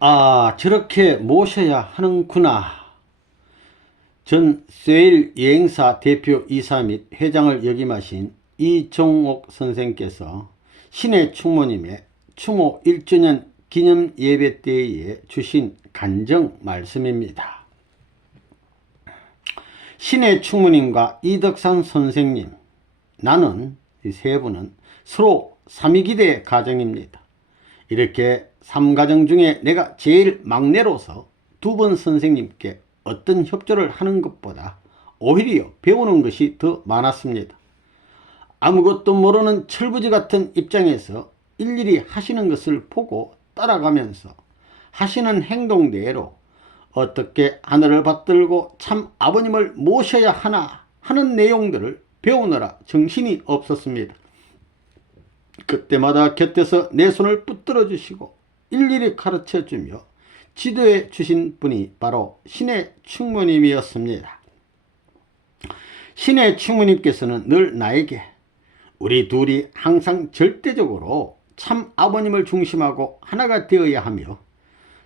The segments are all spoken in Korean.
아, 저렇게 모셔야 하는구나. 전 세일 여행사 대표 이사 및 회장을 역임하신 이종옥 선생께서 신의 충모님의 추모 1주년 기념 예배 때에 주신 간정 말씀입니다. 신의 충모님과 이덕산 선생님, 나는 이 세 분은 서로 삼위기대 가정입니다. 이렇게 삼가정 중에 내가 제일 막내로서 두 번 선생님께 어떤 협조를 하는 것보다 오히려 배우는 것이 더 많았습니다. 아무것도 모르는 철부지 같은 입장에서 일일이 하시는 것을 보고 따라가면서 하시는 행동대로 어떻게 하늘을 받들고 참 아버님을 모셔야 하나 하는 내용들을 배우느라 정신이 없었습니다. 그때마다 곁에서 내 손을 붙들어 주시고 일일이 가르쳐 주며 지도해 주신 분이 바로 신의 충모님이었습니다. 신의 충모님께서는 늘 나에게 우리 둘이 항상 절대적으로 참 아버님을 중심하고 하나가 되어야 하며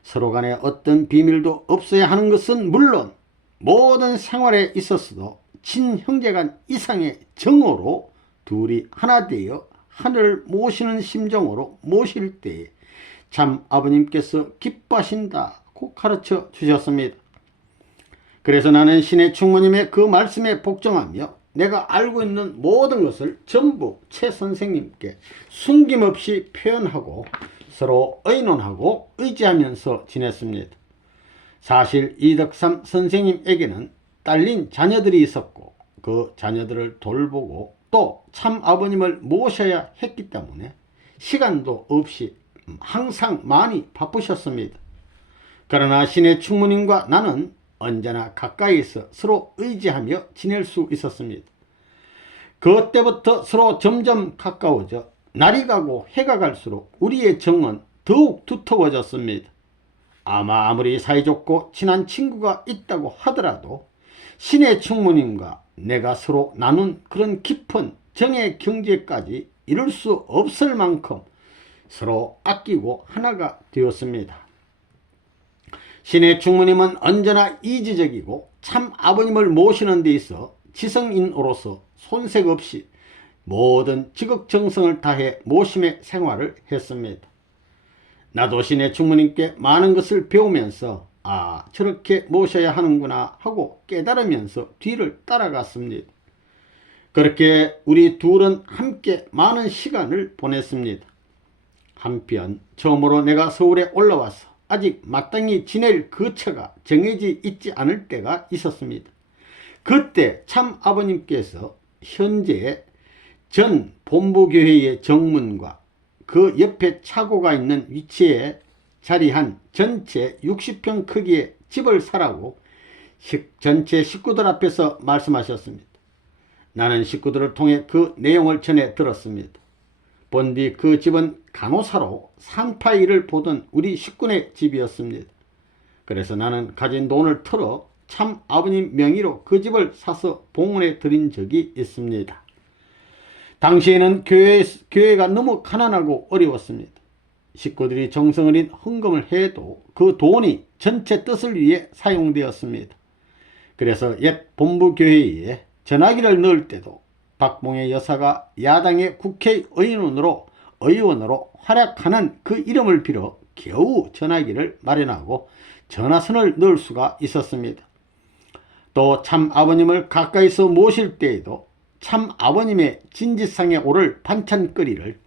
서로 간에 어떤 비밀도 없어야 하는 것은 물론 모든 생활에 있어서도 친형제간 이상의 정으로 둘이 하나 되어 하늘을 모시는 심정으로 모실 때에 참 아버님께서 기뻐하신다고 가르쳐 주셨습니다. 그래서 나는 신의 충모님의 그 말씀에 복종하며 내가 알고 있는 모든 것을 전부 최 선생님께 숨김없이 표현하고 서로 의논하고 의지하면서 지냈습니다. 사실 이덕삼 선생님에게는 딸린 자녀들이 있었고 그 자녀들을 돌보고 또 참 아버님을 모셔야 했기 때문에 시간도 없이 항상 많이 바쁘셨습니다. 그러나 신의 충무님과 나는 언제나 가까이서 서로 의지하며 지낼 수 있었습니다. 그때부터 서로 점점 가까워져 날이 가고 해가 갈수록 우리의 정은 더욱 두터워졌습니다. 아마 아무리 사이좋고 친한 친구가 있다고 하더라도 신의 충무님과 내가 서로 나눈 그런 깊은 정의 경제까지 이룰 수 없을 만큼 서로 아끼고 하나가 되었습니다. 신의 충무님은 언제나 이지적이고 참 아버님을 모시는 데 있어 지성인으로서 손색 없이 모든 지극정성을 다해 모심의 생활을 했습니다. 나도 신의 충무님께 많은 것을 배우면서 아 저렇게 모셔야 하는구나 하고 깨달으면서 뒤를 따라갔습니다. 그렇게 우리 둘은 함께 많은 시간을 보냈습니다. 한편 처음으로 내가 서울에 올라와서 아직 마땅히 지낼 거처가 정해지 있지 않을 때가 있었습니다. 그때 참 아버님께서 현재 전 본부교회의 정문과 그 옆에 차고가 있는 위치에 자리한 전체 60평 크기의 집을 사라고 전체 식구들 앞에서 말씀하셨습니다. 나는 식구들을 통해 그 내용을 전해 들었습니다. 본디 그 집은 간호사로 산파 일을 보던 우리 식군의 집이었습니다. 그래서 나는 가진 돈을 털어 참 아버님 명의로 그 집을 사서 봉헌해 드린 적이 있습니다. 당시에는 교회, 교회가 너무 가난하고 어려웠습니다. 식구들이 정성을 인 헌금을 해도 그 돈이 전체 뜻을 위해 사용되었습니다. 그래서 옛 본부교회에 전화기를 넣을 때도 박봉의 여사가 야당의 국회의원으로 의원으로 활약하는 그 이름을 빌어 겨우 전화기를 마련하고 전화선을 넣을 수가 있었습니다. 또 참 아버님을 가까이서 모실 때에도 참 아버님의 진지상에 오를 반찬거리를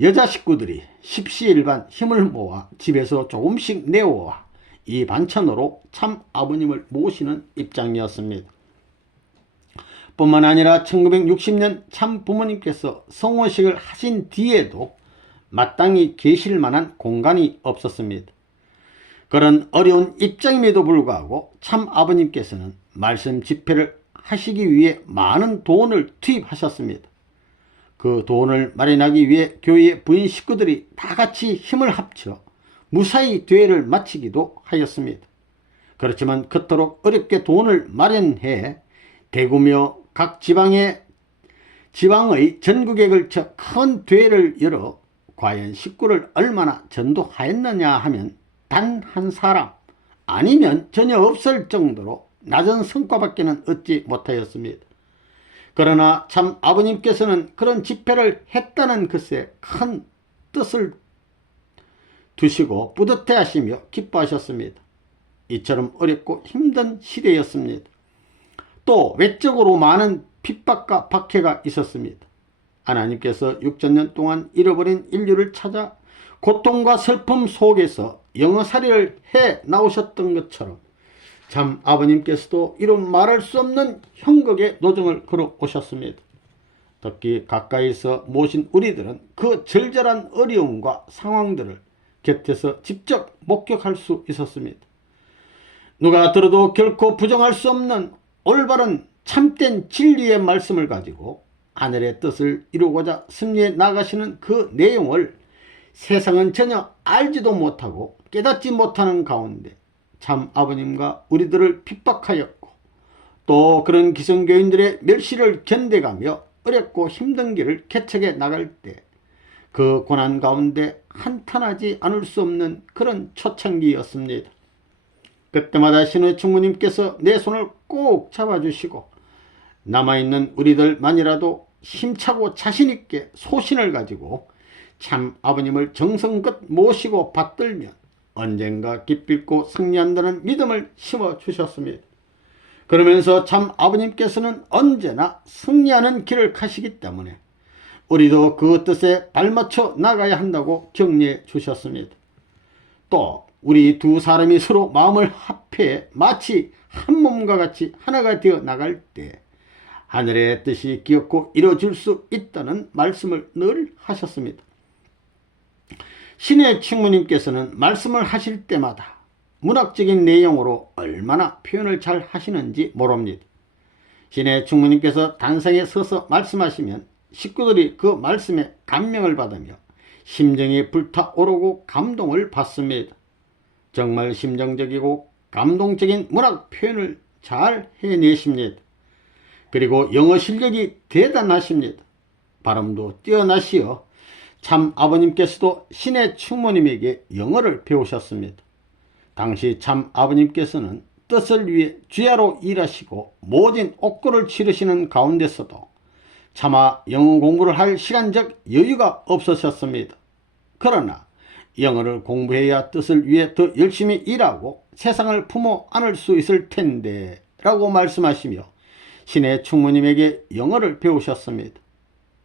여자 식구들이 십시일반 힘을 모아 집에서 조금씩 내어와 이 반찬으로 참 아버님을 모시는 입장이었습니다. 뿐만 아니라 1960년 참 부모님께서 성호식을 하신 뒤에도 마땅히 계실 만한 공간이 없었습니다. 그런 어려운 입장임에도 불구하고 참 아버님께서는 말씀 집회를 하시기 위해 많은 돈을 투입하셨습니다. 그 돈을 마련하기 위해 교회 부인 식구들이 다 같이 힘을 합쳐 무사히 대회를 마치기도 하였습니다. 그렇지만 그토록 어렵게 돈을 마련해 대구며 각 지방의 지방의 전국에 걸쳐 큰 대회를 열어 과연 식구를 얼마나 전도하였느냐 하면 단 한 사람 아니면 전혀 없을 정도로 낮은 성과밖에는 얻지 못하였습니다. 그러나 참 아버님께서는 그런 집회를 했다는 것에 큰 뜻을 두시고 뿌듯해 하시며 기뻐하셨습니다. 이처럼 어렵고 힘든 시대였습니다. 또 외적으로 많은 핍박과 박해가 있었습니다. 하나님께서 6천년 동안 잃어버린 인류를 찾아 고통과 슬픔 속에서 영어살이를 해 나오셨던 것처럼 참 아버님께서도 이런 말할 수 없는 형극의 노정을 걸어 오셨습니다. 특히 가까이서 모신 우리들은 그 절절한 어려움과 상황들을 곁에서 직접 목격할 수 있었습니다. 누가 들어도 결코 부정할 수 없는 올바른 참된 진리의 말씀을 가지고 하늘의 뜻을 이루고자 승리해 나가시는 그 내용을 세상은 전혀 알지도 못하고 깨닫지 못하는 가운데 참 아버님과 우리들을 핍박하였고 또 그런 기성교인들의 멸시를 견뎌가며 어렵고 힘든 길을 개척해 나갈 때 그 고난 가운데 한탄하지 않을 수 없는 그런 초창기였습니다. 그때마다 신의 충무님께서 내 손을 꼭 잡아주시고 남아있는 우리들만이라도 힘차고 자신있게 소신을 가지고 참 아버님을 정성껏 모시고 받들면 언젠가 기필고 승리한다는 믿음을 심어 주셨습니다. 그러면서 참 아버님께서는 언제나 승리하는 길을 가시기 때문에 우리도 그 뜻에 발맞춰 나가야 한다고 격려해 주셨습니다. 또 우리 두 사람이 서로 마음을 합해 마치 한 몸과 같이 하나가 되어 나갈 때 하늘의 뜻이 기었고 이루어질 수 있다는 말씀을 늘 하셨습니다. 신의 충무님께서는 말씀을 하실 때마다 문학적인 내용으로 얼마나 표현을 잘 하시는지 모릅니다. 신의 충무님께서 단상에 서서 말씀하시면 식구들이 그 말씀에 감명을 받으며 심정이 불타오르고 감동을 받습니다. 정말 심정적이고 감동적인 문학 표현을 잘 해내십니다. 그리고 영어 실력이 대단하십니다. 발음도 뛰어나시어 참 아버님께서도 신의 충모님에게 영어를 배우셨습니다. 당시 참 아버님께서는 뜻을 위해 주야로 일하시고 모든 옥고를 치르시는 가운데서도 차마 영어 공부를 할 시간적 여유가 없으셨습니다. 그러나 영어를 공부해야 뜻을 위해 더 열심히 일하고 세상을 품어 안을 수 있을 텐데 라고 말씀하시며 신의 충모님에게 영어를 배우셨습니다.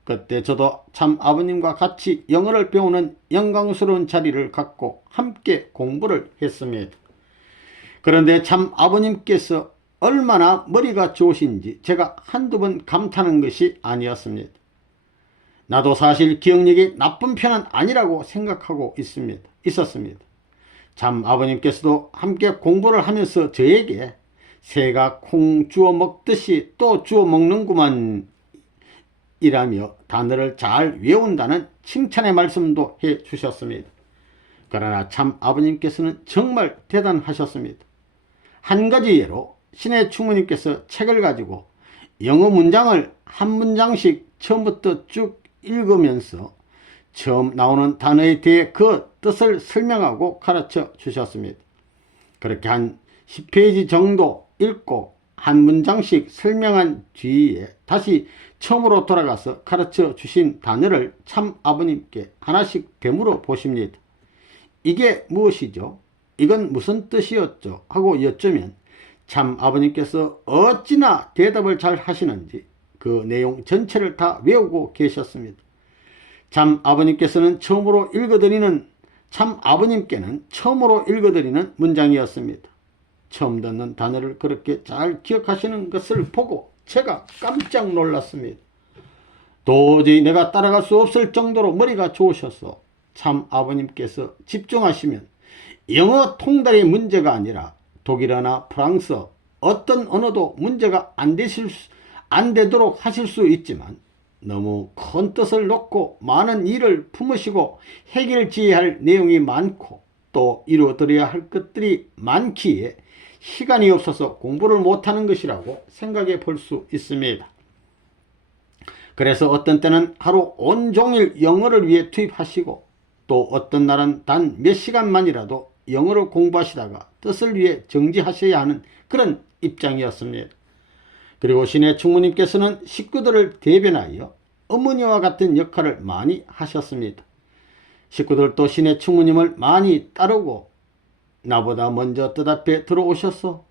그때 저도 참 아버님과 같이 영어를 배우는 영광스러운 자리를 갖고 함께 공부를 했습니다. 그런데 참 아버님께서 얼마나 머리가 좋으신지 제가 한두 번 감탄한 것이 아니었습니다. 나도 사실 기억력이 나쁜 편은 아니라고 생각하고 있습니다. 있었습니다. 참 아버님께서도 함께 공부를 하면서 저에게 새가 콩 주워 먹듯이 또 주워 먹는구만 이라며 단어를 잘 외운다는 칭찬의 말씀도 해 주셨습니다. 그러나 참 아버님께서는 정말 대단하셨습니다. 한 가지 예로 신의 충무님께서 책을 가지고 영어 문장을 한 문장씩 처음부터 쭉 읽으면서 처음 나오는 단어에 대해 그 뜻을 설명하고 가르쳐 주셨습니다. 그렇게 한 10페이지 정도 읽고 한 문장씩 설명한 뒤에 다시 처음으로 돌아가서 가르쳐 주신 단어를 참 아버님께 하나씩 되물어 보십니다. 이게 무엇이죠? 이건 무슨 뜻이었죠? 하고 여쭈면 참 아버님께서 어찌나 대답을 잘 하시는지 그 내용 전체를 다 외우고 계셨습니다. 참 아버님께서는 처음으로 읽어드리는 참 아버님께는 처음으로 읽어드리는 문장이었습니다. 처음 듣는 단어를 그렇게 잘 기억하시는 것을 보고 제가 깜짝 놀랐습니다. 도저히 내가 따라갈 수 없을 정도로 머리가 좋으셔서 참 아버님께서 집중하시면 영어 통달의 문제가 아니라 독일어나 프랑스어 어떤 언어도 문제가 안 되실 수, 안 되도록 하실 수 있지만 너무 큰 뜻을 놓고 많은 일을 품으시고 해결지어야 할 내용이 많고 또 이루어드려야 할 것들이 많기에 시간이 없어서 공부를 못하는 것이라고 생각해 볼 수 있습니다. 그래서 어떤 때는 하루 온종일 영어를 위해 투입하시고 또 어떤 날은 단 몇 시간만이라도 영어로 공부하시다가 뜻을 위해 정지하셔야 하는 그런 입장이었습니다. 그리고 신의 충무님께서는 식구들을 대변하여 어머니와 같은 역할을 많이 하셨습니다. 식구들도 신의 충무님을 많이 따르고 나보다 먼저 뜻앞에 들어오셔서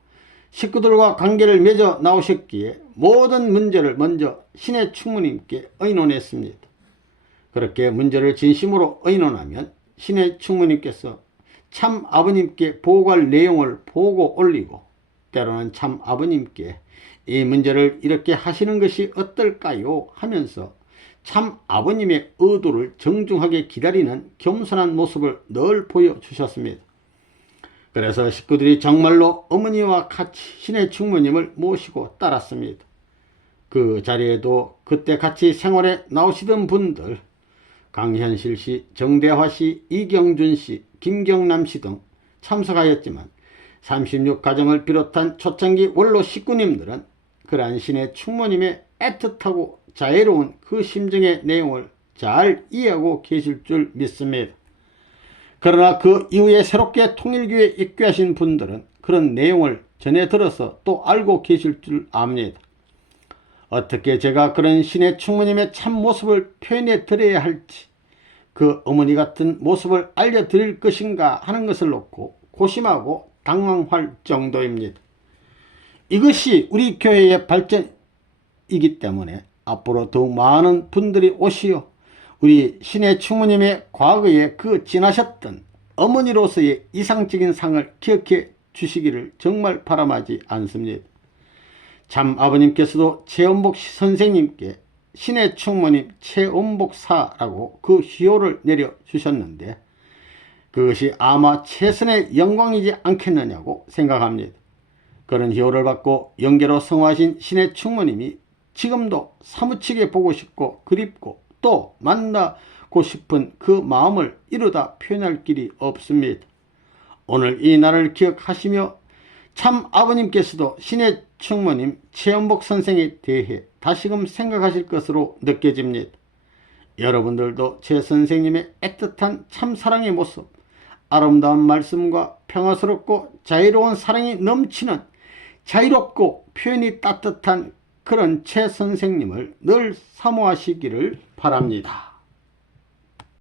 식구들과 관계를 맺어 나오셨기에 모든 문제를 먼저 신의 충무님께 의논했습니다. 그렇게 문제를 진심으로 의논하면 신의 충무님께서 참 아버님께 보고할 내용을 보고 올리고 때로는 참 아버님께 이 문제를 이렇게 하시는 것이 어떨까요? 하면서 참 아버님의 의도를 정중하게 기다리는 겸손한 모습을 늘 보여주셨습니다. 그래서 식구들이 정말로 어머니와 같이 신의 충무님을 모시고 따랐습니다. 그 자리에도 그때 같이 생활에 나오시던 분들 강현실 씨, 정대화 씨, 이경준 씨, 김경남 씨 등 참석하였지만 36가정을 비롯한 초창기 원로 식구님들은 그러한 신의 충모님의 애틋하고 자애로운 그 심정의 내용을 잘 이해하고 계실 줄 믿습니다. 그러나 그 이후에 새롭게 통일교에 입교하신 분들은 그런 내용을 전해 들어서 또 알고 계실 줄 압니다. 어떻게 제가 그런 신의 충모님의 참 모습을 표현해 드려야 할지 그 어머니 같은 모습을 알려드릴 것인가 하는 것을 놓고 고심하고 당황할 정도입니다. 이것이 우리 교회의 발전이기 때문에 앞으로 더욱 많은 분들이 오시어 우리 신의 충모님의 과거에 그 지나셨던 어머니로서의 이상적인 상을 기억해 주시기를 정말 바람하지 않습니다. 참 아버님께서도 최원복 선생님께 신의 충모님 최원복사라고 그 희호를 내려주셨는데 그것이 아마 최선의 영광이지 않겠느냐고 생각합니다. 그런 희호를 받고 영계로 성화하신 신의 충모님이 지금도 사무치게 보고 싶고 그립고 또 만나고 싶은 그 마음을 이루다 표현할 길이 없습니다. 오늘 이 날을 기억하시며 참 아버님께서도 신의 충모님 최연복 선생에 대해 다시금 생각하실 것으로 느껴집니다. 여러분들도 제 선생님의 애틋한 참사랑의 모습, 아름다운 말씀과 평화스럽고 자유로운 사랑이 넘치는 자유롭고 표현이 따뜻한 그런 최 선생님을 늘 사모하시기를 바랍니다.